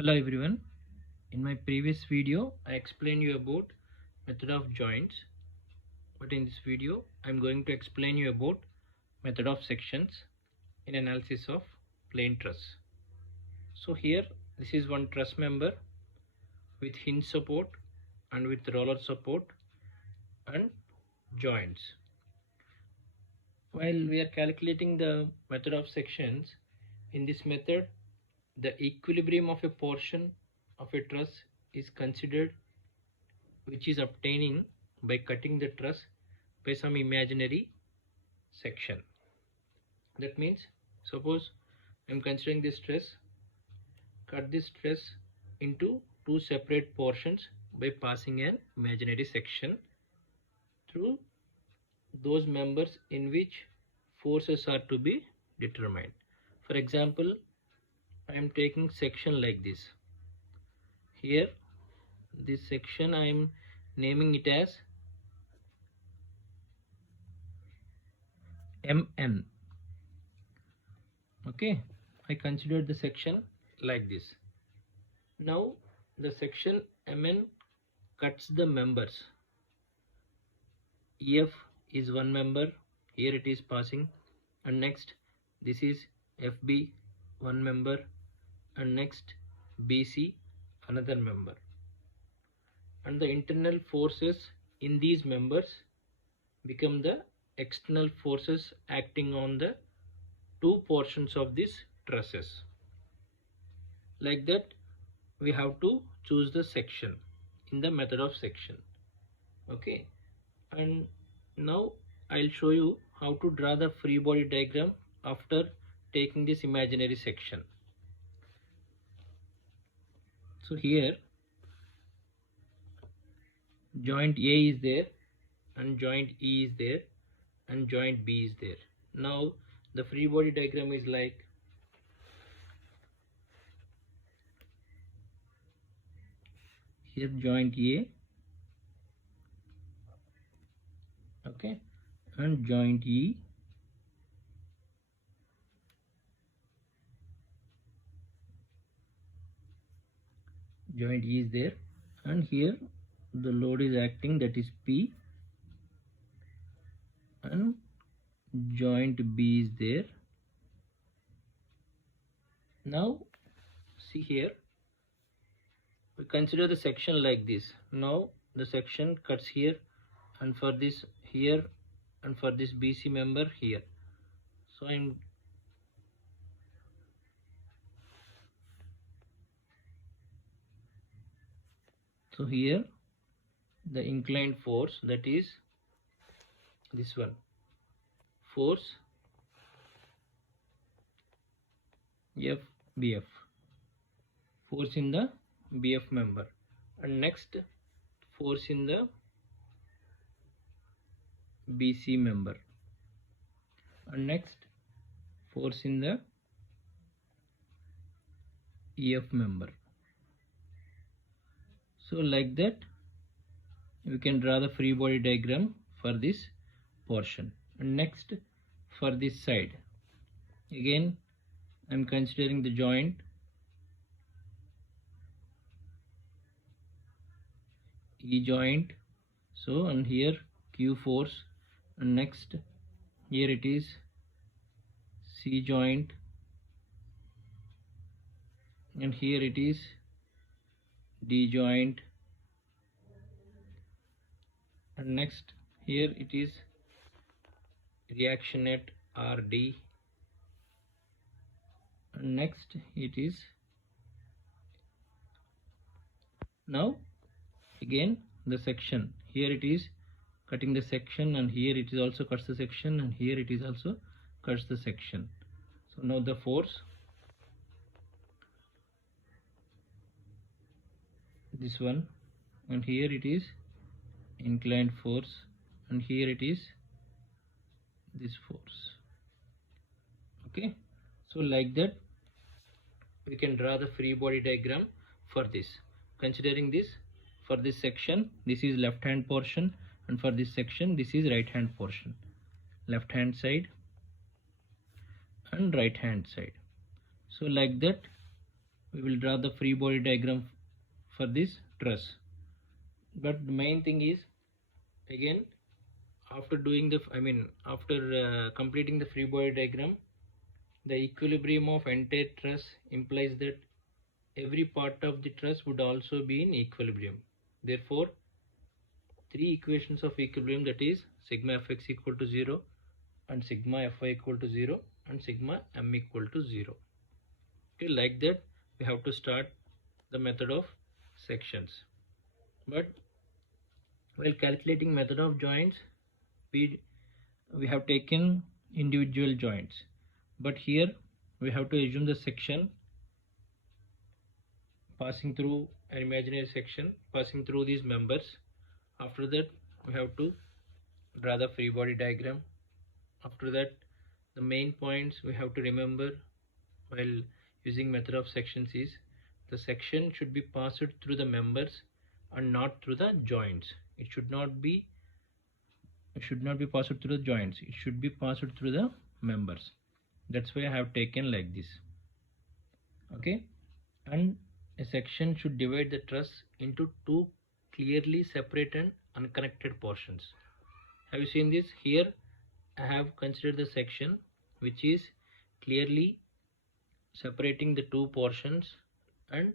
Hello everyone. In my previous video I explained you about method of joints, but in this video I am going to explain you about method of sections in analysis of plane truss. So here this is one truss member with hinge support and with roller support and joints. While we are calculating the method of sections, in this method the equilibrium of a portion of a truss is considered, which is obtaining by cutting the truss by some imaginary section. That means, suppose I am considering this truss, cut this truss into two separate portions by passing an imaginary section through those members in which forces are to be determined. For example, I am taking section like this. Here this section I am naming it as MN. Okay, I considered the section like this. Now the section MN cuts the members. EF is one member, here it is passing, and next this is FB, one member, and next BC, another member. And the internal forces in these members become the external forces acting on the two portions of these trusses. Like that we have to choose the section in the method of section. Okay, and now I'll show you how to draw the free body diagram after taking this imaginary section. So here joint A is there, and joint E is there, and joint B is there. Now the free body diagram is like here joint A, okay, and joint E, joint E is there, and here the load is acting, that is P, and joint B is there. Now see here, we consider the section like this. Now the section cuts here, and for this here, and for this BC member here. So here the inclined force, that is this one, force FBF, force in the BF member, and next force in the BC member, and next force in the EF member. So like that we can draw the free body diagram for this portion. And next, for this side, again I am considering the joint E joint, so, and here Q force, and next here it is C joint, and here it is D joint, and next here it is reaction at RD, and next it is, now again the section, here it is cutting the section, and here it is also cuts the section, and here it is also cuts the section. So now the force, this one, and here it is inclined force, and here it is this force. Okay, so like that we can draw the free body diagram for this. Considering this, for this section this is left hand portion, and for this section this is right hand portion, left hand side and right hand side. So like that we will draw the free body diagram for this truss. But the main thing is, again, after doing the after completing the free body diagram, the equilibrium of entire truss implies that every part of the truss would also be in equilibrium. Therefore, three equations of equilibrium, that is sigma fx equal to 0 and sigma fy equal to 0 and sigma m equal to 0. Okay, like that we have to start the method of sections. But while calculating method of joints, we have taken individual joints, but here we have to assume the section passing through an imaginary section passing through these members. After that, we have to draw the free body diagram. After that, the main points we have to remember while using method of sections is the section should be passed through the members and not through the joints. It should not be passed through the joints, it should be passed through the members. That's why I have taken like this. Okay, and a section should divide the truss into two clearly separate and unconnected portions. Have you seen this? Here I have considered the section which is clearly separating the two portions and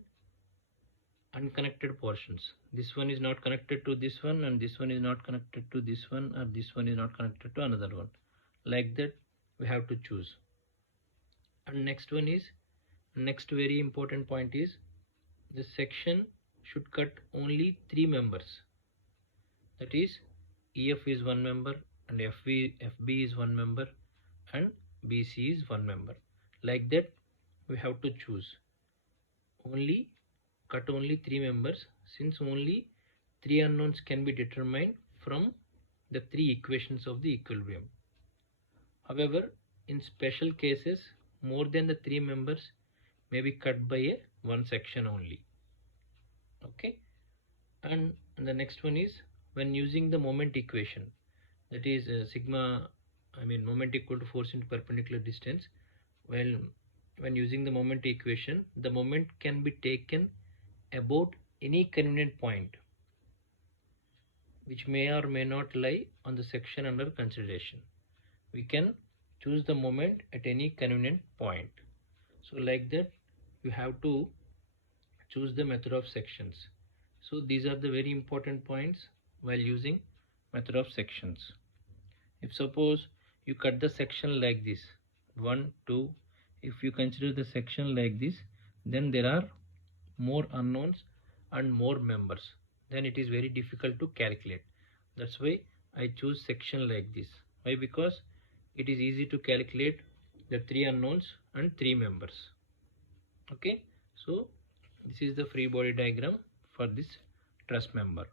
unconnected portions. This one is not connected to this one, and this one is not connected to this one, or this one is not connected to another one. Like that we have to choose. And next very important point is the section should cut only three members. That is, EF is one member, and FB is one member, and BC is one member. Like that we have to choose. Cut only three members, since only three unknowns can be determined from the three equations of the equilibrium. However, in special cases, more than the three members may be cut by one section only. Okay, and the next one is when using the moment equation, that is moment equal to force into perpendicular distance. When using the moment equation, the moment can be taken about any convenient point which may or may not lie on the section under consideration. We can choose the moment at any convenient point. So like that you have to choose the method of sections. So these are the very important points while using method of sections. If suppose you cut the section like this, 1, 2, if you consider the section like this, then there are more unknowns and more members, then it is very difficult to calculate. That's why I choose section like this. Why? Because it is easy to calculate the three unknowns and three members. Okay, so this is the free body diagram for this truss member.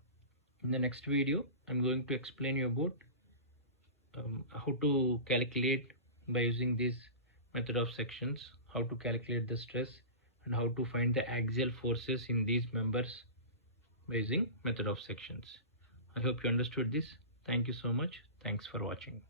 In the next video, I'm going to explain you about how to calculate by using this method of sections, how to calculate the stress, and how to find the axial forces in these members by using method of sections. I hope you understood this. Thank you so much. Thanks for watching.